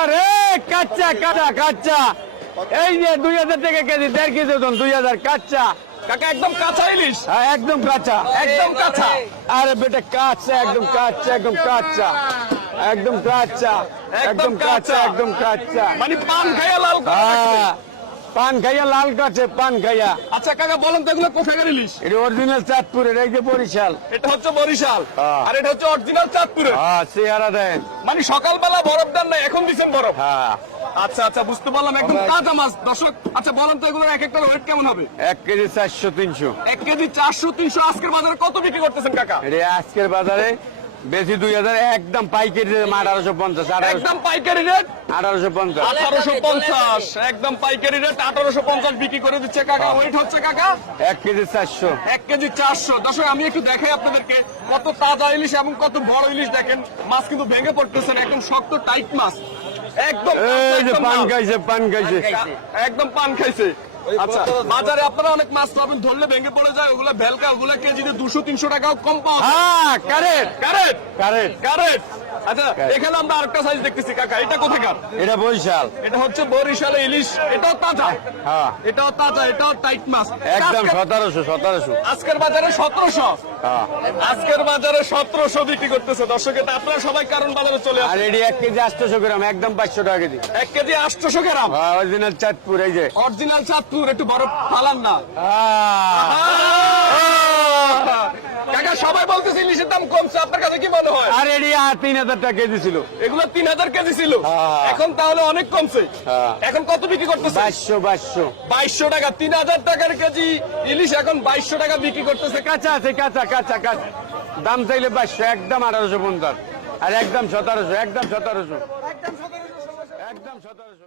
আরে কাচ্চা কাঁচা কাচ্চা। এই যে দুই হাজার টাকা কেজি দেড় কেজি ওজন দুই হাজার কাচ্চা। কাকা একদম কাঁচা ইলিশ? হ্যাঁ একদম কাঁচা। একদম কাঁচা? আরে বেটা কাচ্চা একদম কাচ্চা একদম কাচ্চা একদম কাচ্চা একদম কাঁচা। একদম কাচ্চা মানে পান খাইয়া লাল করে রাখছে। পান খাইয়া লাল কাছে পান খাইয়া। আচ্ছা কাকা বলেন তো এগুলো কোথাকার ইলিশ? এটা অরিজিনাল চাঁদপুরের এই যে বরিশাল। এটা হচ্ছে বরিশাল। হ্যাঁ। আর এটা হচ্ছে অরিজিনাল চাঁদপুরের। হ্যাঁ চেহারা দেন। মানে সকালবেলা বরফ দেন না এখন দিচ্ছেন বরফ। হ্যাঁ। আচ্ছা আচ্ছা বুঝতে পারলাম। একদম তাজা মাছ। দর্শক আচ্ছা বলেন তো এগুলোর এক একটা ওয়েট কেমন হবে? এক কেজি চারশো তিনশো। এক কেজি চারশো তিনশো আজকের বাজারে কত বিক্রি করতেছেন কাকা? আজকের বাজারে বেশি দুই হাজার একদম পাইকারি দাম আঠারোশো পঞ্চাশ একদম পাইকারি রেট আঠারোশো পঞ্চাশ। আঠারোশো পঞ্চাশ একদম পাইকারি রেট আঠারোশো পঞ্চাশ বিক্রি করে দিচ্ছে কাকা। ওয়েট হচ্ছে কাকা? এক কেজি চারশো। এক কেজি চারশো। দর্শক আমি একটু দেখাই আপনাদেরকে কত তাজা ইলিশ এবং কত বড় ইলিশ দেখেন। মাছ কিন্তু ভেঙে পড়তেছে না, একদম শক্ত টাইট মাছ। একদম এই যে পান খাইছে পান খাইছে। একদম পান খাইছে। আচ্ছা বাজারে আপনারা অনেক মাছ পাবেন ধরলে ভেঙে পড়ে যায় ওগুলা ভেলকা ওগুলা কেজিতে দুশো তিনশো টাকাও কম পাওয়া হ্যাঁ কারেক্ট কারেট কারেক্ট কারেট আচ্ছা এখানে আমরা আরেকটা সাইজ দেখতেছি কাকা এটা কোথাকার? এটা বরিশাল। এটা হচ্ছে বরিশালে ইলিশ এটাও তাজা। হ্যাঁ এটাও তাজা এটাও টাইট মাছ। একদম সতেরোশো সতেরোশো। আজকের বাজারে সতেরোশো। আজকের বাজারে সতেরোশো বিক্রি করতেছে। দর্শক এটা আপনারা সবাই কারণ বাজারে চলে আর এটি এক কেজি আটশোশো গ্রাম একদম পাঁচশো টাকা কেজি। এক কেজি আটশোশো গ্রাম। হ্যাঁ অরিজিনাল চাঁদপুর এই যে। অরিজিনাল চাঁদপুর। একটু ফালান না। কাকা সবাই বলতেছে ইলিশের দাম কমছে আপনার কাছে কি মনে হয়? আর এটি আর তিন হাজার টাকা কেজি ছিল। এগুলো তিন হাজার কেজি ছিল। হ্যাঁ। এখন তাহলে অনেক কমছে। হ্যাঁ। এখন কত বিক্রি করতেছে? বাইশশো বাইশশো। বাইশশো টাকা তিন হাজার টাকার কেজি ইলিশ এখন বাইশশো টাকা বিক্রি করতেছে। কাঁচা আছে কাঁচা কাঁচা কাঁচা। দাম চাইলে বাইশশো একদম আঠারোশো পঞ্চাশ। আর একদম সতেরোশো একদম সতেরোশো। একদম সতেরোশো।